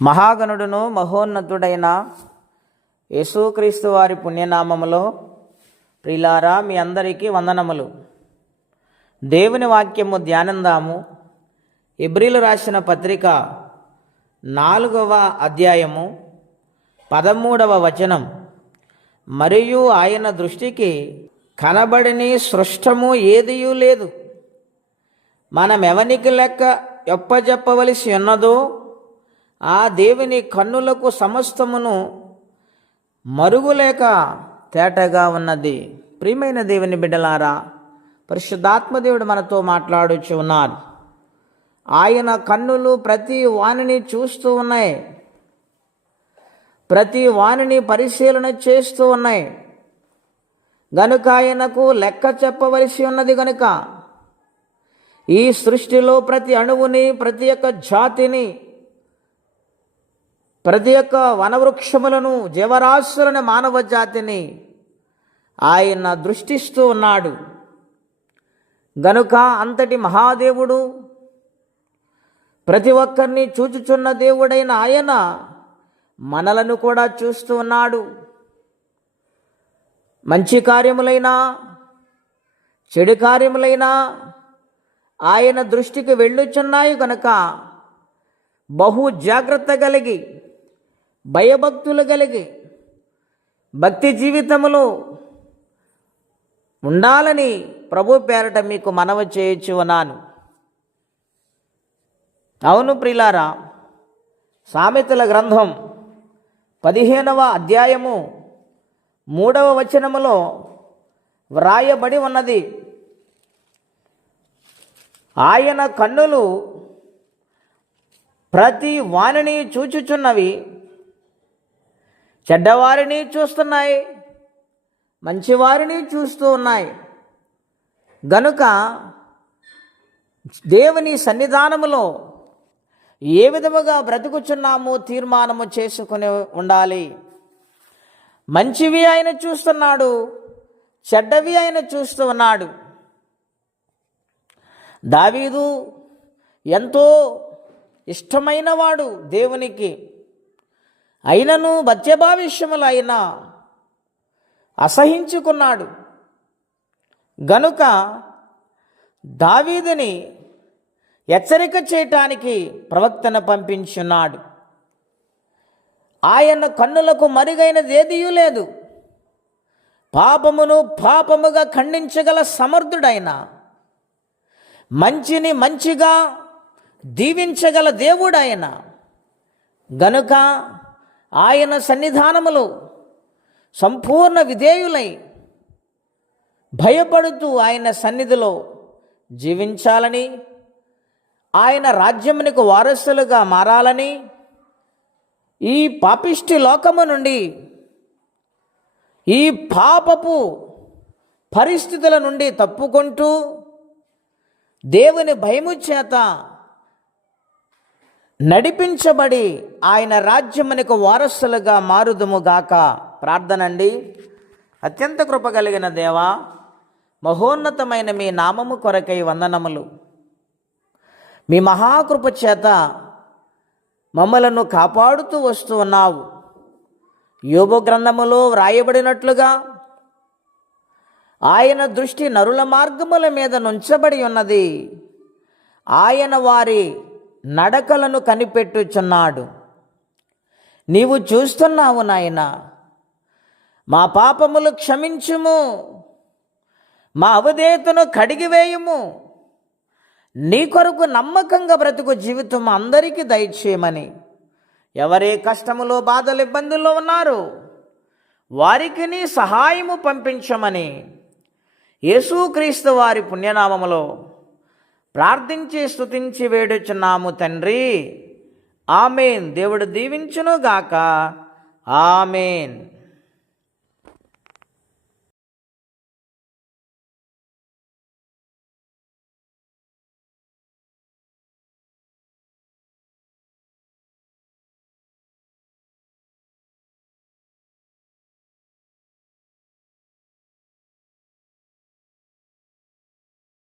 మహాగణుడును మహోన్నతుడైన యేసుక్రీస్తు వారి పుణ్యనామములో ప్రియులారా మీ అందరికీ వందనములు. దేవుని వాక్యము ధ్యానందాము. హెబ్రీలు రాసిన పత్రిక 4వ అధ్యాయము 13వ వచనం. మరియు ఆయన దృష్టికి కనబడని సృష్టము ఏదియూ లేదు, మనమెవనికి లెక్క ఒప్పజెప్పవలసి ఉన్నదో ఆ దేవుని కన్నులకు సమస్తమును మరుగులేక తేటగా ఉన్నది. ప్రియమైన దేవుని బిడ్డలారా, పరిశుద్ధాత్మదేవుడు మనతో మాట్లాడుచు ఉన్నారు. ఆయన కన్నులు ప్రతి వానిని చూస్తూ ఉన్నాయి, ప్రతి వానిని పరిశీలన చేస్తూ ఉన్నాయి. గనుక ఆయనకు లెక్క చెప్పవలసి ఉన్నది. గనుక ఈ సృష్టిలో ప్రతి అణువుని, ప్రతి ఒక్క జాతిని, ప్రతి ఒక్క వనవృక్షములను, జీవరాశులను, మానవ జాతిని ఆయన దృష్టిస్తూ ఉన్నాడు. గనుక అంతటి మహాదేవుడు, ప్రతి ఒక్కరిని చూచుచున్న దేవుడైన ఆయన మనలను కూడా చూస్తూ ఉన్నాడు. మంచి కార్యములైనా చెడు కార్యములైనా ఆయన దృష్టికి వెళ్ళుచున్నాయి. కనుక బహు జాగ్రత్త కలిగి, భయభక్తులు కలిగి భక్తి జీవితములో ఉండాలని ప్రభు పేరట మీకు మనవి చేయొచ్చు అన్నాను. అవును ప్రియులారా, సామెతల గ్రంథం 15వ అధ్యాయము 3వ వచనములో వ్రాయబడి ఉన్నది, ఆయన కన్నులు ప్రతి వానిని చూచుచున్నవి, చెడ్డవారిని చూస్తున్నాయి, మంచివారిని చూస్తూ ఉన్నాయి. గనుక దేవుని సన్నిధానములో ఏ విధముగా బ్రతుకుచున్నామో తీర్మానము చేసుకుని ఉండాలి. మంచివి ఆయన చూస్తున్నాడు, చెడ్డవి ఆయన చూస్తూ ఉన్నాడు. దావీదు ఎంతో ఇష్టమైన వాడు దేవునికి. అయినను బత్షెబ విషయములో ఆయన అసహించుకున్నాడు. గనుక దావీదుని హెచ్చరిక చేయటానికి ప్రవక్తను పంపించున్నాడు. ఆయన కన్నులకు మరుగైనది ఏదియూ లేదు. పాపమును పాపముగా ఖండించగల సమర్థుడైన, మంచిని మంచిగా దీవించగల దేవుడైన. గనుక ఆయన సన్నిధానములో సంపూర్ణ విధేయులై భయపడుతూ ఆయన సన్నిధిలో జీవించాలని, ఆయన రాజ్యమునకు వారసులుగా మారాలని, ఈ పాపిష్టి లోకము నుండి, ఈ పాపపు పరిస్థితుల నుండి తప్పుకుంటూ దేవుని భయము చేత నడిపించబడి ఆయన రాజ్యమునకు వారసులుగా మారుదుముగాక. ప్రార్థనండి. అత్యంత కృప కలిగిన దేవా, మహోన్నతమైన మీ నామము కొరకై వందనములు. మీ మహాకృప చేత మమ్మలను కాపాడుతూ వస్తూ ఉన్నావు. యోబు గ్రంథములో వ్రాయబడినట్లుగా ఆయన దృష్టి నరుల మార్గముల మీద నుంచబడి ఉన్నది, ఆయన వారి నడకలను కనిపెట్టుచున్నాడు. నీవు చూస్తున్నావు నాయన. మా పాపములు క్షమించుము, మా అవిధేయతను కడిగివేయుము. నీ కొరకు నమ్మకంగా బ్రతుకు జీవితం అందరికీ దయచేయమని, ఎవరే కష్టములో, బాధలు, ఇబ్బందుల్లో ఉన్నారో వారికి నీ సహాయము పంపించమని యేసుక్రీస్తు వారి పుణ్యనామములో ప్రార్థించి స్తుతించి వేడుచున్నాము తండ్రి. ఆమేన్. దేవుడు దీవించునుగాక. ఆమేన్.